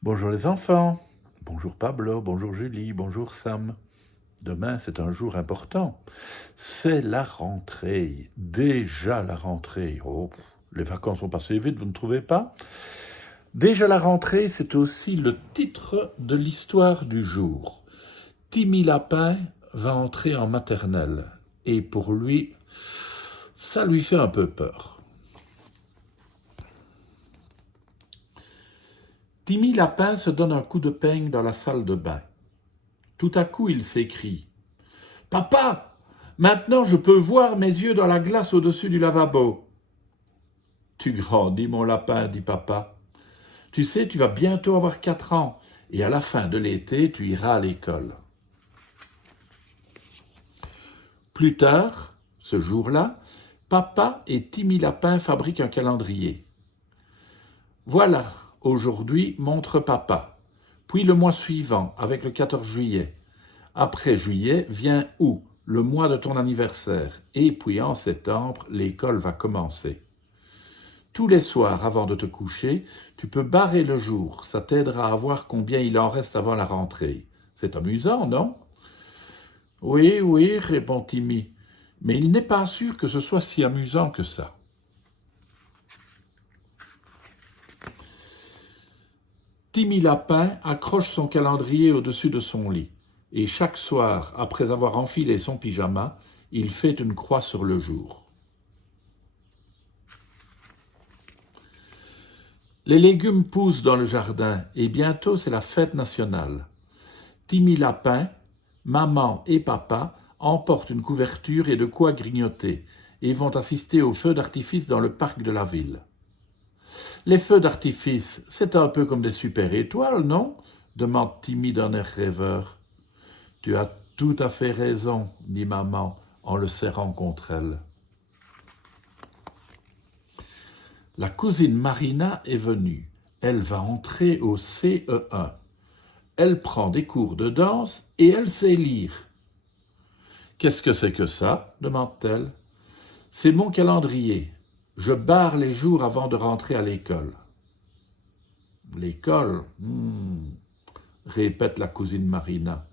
Bonjour les enfants, bonjour Pablo, bonjour Julie, bonjour Sam. Demain, c'est un jour important. C'est la rentrée, déjà la rentrée. Oh, les vacances ont passé vite, vous ne trouvez pas? Déjà la rentrée, c'est aussi le titre de l'histoire du jour. Timmy Lapin va entrer en maternelle et pour lui, ça lui fait un peu peur. Timmy Lapin se donne un coup de peigne dans la salle de bain. Tout à coup, il s'écrie: Papa, maintenant je peux voir mes yeux dans la glace au-dessus du lavabo. Tu grandis, mon lapin, dit papa. Tu sais, tu vas bientôt avoir 4 ans, et à la fin de l'été, tu iras à l'école. Plus tard, ce jour-là, papa et Timmy Lapin fabriquent un calendrier. Voilà, aujourd'hui, montre papa. Puis le mois suivant, avec le 14 juillet. Après juillet, vient août, le mois de ton anniversaire. Et puis en septembre, l'école va commencer. Tous les soirs, avant de te coucher, tu peux barrer le jour. Ça t'aidera à voir combien il en reste avant la rentrée. C'est amusant, non? Oui, oui, répond Timmy. Mais il n'est pas sûr que ce soit si amusant que ça. Timmy Lapin accroche son calendrier au-dessus de son lit. Et chaque soir, après avoir enfilé son pyjama, il fait une croix sur le jour. Les légumes poussent dans le jardin et bientôt c'est la fête nationale. Timmy Lapin, maman et papa emportent une couverture et de quoi grignoter et vont assister aux feux d'artifice dans le parc de la ville. Les feux d'artifice, c'est un peu comme des super étoiles, non? Demande Timmy d'un air rêveur. Tu as tout à fait raison, dit maman en le serrant contre elle. La cousine Marina est venue. Elle va entrer au CE1. Elle prend des cours de danse et elle sait lire. Qu'est-ce que c'est que ça? Demande-t-elle. C'est mon calendrier. Je barre les jours avant de rentrer à l'école. L'école? Répète la cousine Marina.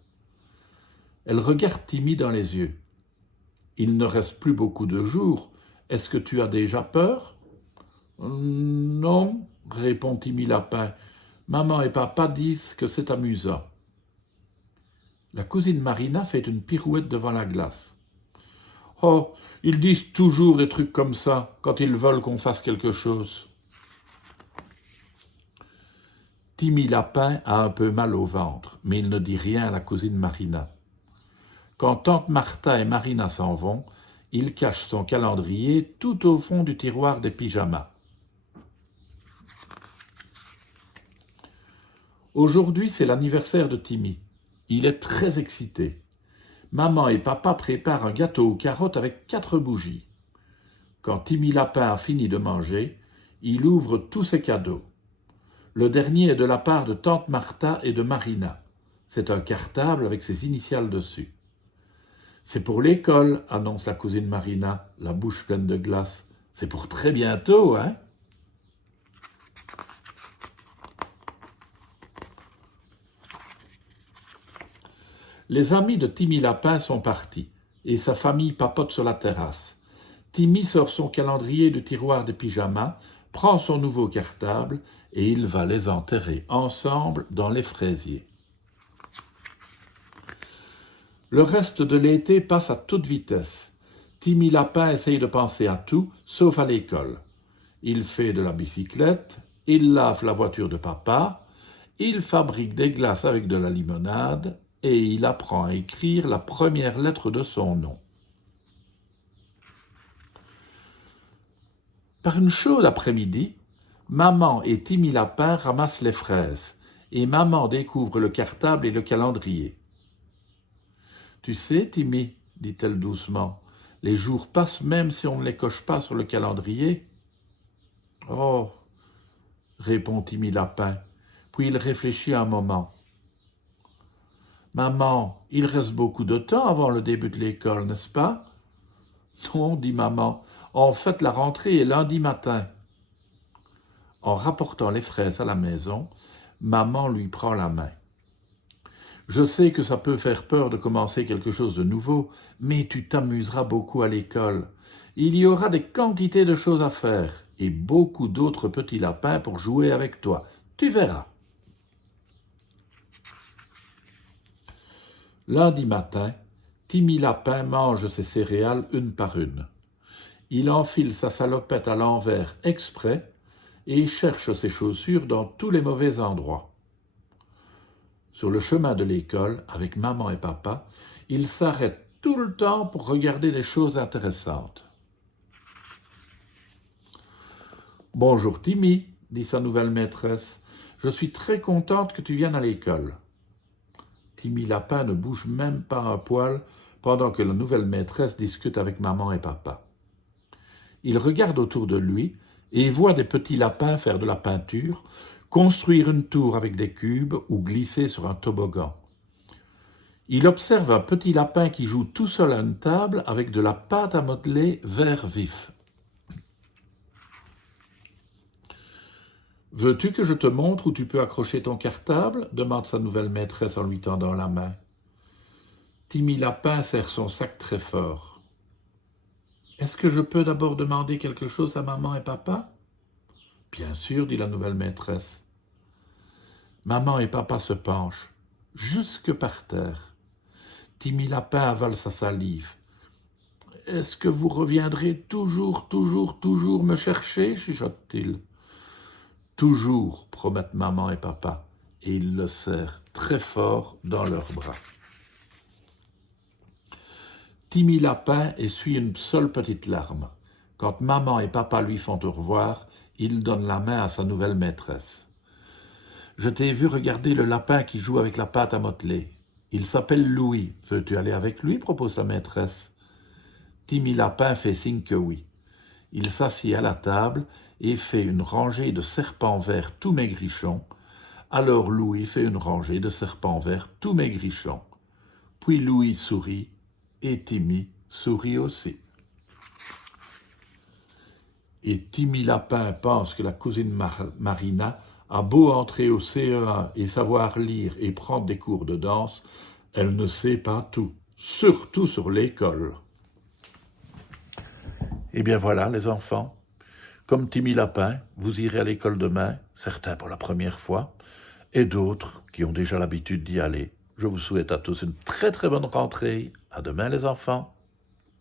Elle regarde Timmy dans les yeux. Il ne reste plus beaucoup de jours. Est-ce que tu as déjà peur? Non, répond Timmy Lapin. Maman et papa disent que c'est amusant. La cousine Marina fait une pirouette devant la glace. Oh, ils disent toujours des trucs comme ça quand ils veulent qu'on fasse quelque chose. Timmy Lapin a un peu mal au ventre, mais il ne dit rien à la cousine Marina. Quand tante Martha et Marina s'en vont, il cache son calendrier tout au fond du tiroir des pyjamas. Aujourd'hui, c'est l'anniversaire de Timmy. Il est très excité. Maman et papa préparent un gâteau aux carottes avec 4 bougies. Quand Timmy Lapin a fini de manger, il ouvre tous ses cadeaux. Le dernier est de la part de tante Martha et de Marina. C'est un cartable avec ses initiales dessus. C'est pour l'école, annonce la cousine Marina, la bouche pleine de glace. C'est pour très bientôt, hein? Les amis de Timmy Lapin sont partis et sa famille papote sur la terrasse. Timmy sort son calendrier du tiroir des pyjamas, prend son nouveau cartable et il va les enterrer ensemble dans les fraisiers. Le reste de l'été passe à toute vitesse. Timmy Lapin essaye de penser à tout, sauf à l'école. Il fait de la bicyclette, il lave la voiture de papa, il fabrique des glaces avec de la limonade et il apprend à écrire la première lettre de son nom. Par une chaude après-midi, maman et Timmy Lapin ramassent les fraises et maman découvre le cartable et le calendrier. Tu sais, Timmy, dit-elle doucement, les jours passent même si on ne les coche pas sur le calendrier. Oh, répond Timmy Lapin, puis il réfléchit un moment. Maman, il reste beaucoup de temps avant le début de l'école, n'est-ce pas? Non, dit maman, en fait la rentrée est lundi matin. En rapportant les fraises à la maison, Maman lui prend la main. Je sais que ça peut faire peur de commencer quelque chose de nouveau, mais tu t'amuseras beaucoup à l'école. Il y aura des quantités de choses à faire et beaucoup d'autres petits lapins pour jouer avec toi. Tu verras. Lundi matin, Timmy Lapin mange ses céréales une par une. Il enfile sa salopette à l'envers exprès et cherche ses chaussures dans tous les mauvais endroits. Sur le chemin de l'école, avec maman et papa, il s'arrête tout le temps pour regarder des choses intéressantes. « Bonjour Timmy, dit sa nouvelle maîtresse. Je suis très contente que tu viennes à l'école. » Timmy Lapin ne bouge même pas un poil pendant que la nouvelle maîtresse discute avec maman et papa. Il regarde autour de lui et voit des petits lapins faire de la peinture, construire une tour avec des cubes ou glisser sur un toboggan. Il observe un petit lapin qui joue tout seul à une table avec de la pâte à modeler vert vif. « Veux-tu que je te montre où tu peux accrocher ton cartable ?» demande sa nouvelle maîtresse en lui tendant la main. Timmy Lapin serre son sac très fort. « Est-ce que je peux d'abord demander quelque chose à maman et papa ?»« Bien sûr, dit la nouvelle maîtresse. » Maman et papa se penchent, jusque par terre. Timmy Lapin avale sa salive. « Est-ce que vous reviendrez toujours me chercher ?» chuchote-t-il. « Toujours, promettent maman et papa, et ils le serrent très fort dans leurs bras. Timmy Lapin essuie une seule petite larme. Quand maman et papa lui font au revoir, il donne la main à sa nouvelle maîtresse. « Je t'ai vu regarder le lapin qui joue avec la pâte à modeler. Il s'appelle Louis. Veux-tu aller avec lui ?» propose la maîtresse. Timmy Lapin fait signe que oui. Il s'assied à la table et fait une rangée de serpents verts tout maigrichons. Alors Louis fait une rangée de serpents verts tout maigrichons. Puis Louis sourit et Timmy sourit aussi. Et Timmy Lapin pense que la cousine Marina a beau entrer au CE1 et savoir lire et prendre des cours de danse, elle ne sait pas tout, surtout sur l'école. Eh bien voilà les enfants, comme Timmy Lapin, vous irez à l'école demain, certains pour la première fois, et d'autres qui ont déjà l'habitude d'y aller. Je vous souhaite à tous une très très bonne rentrée. À demain les enfants.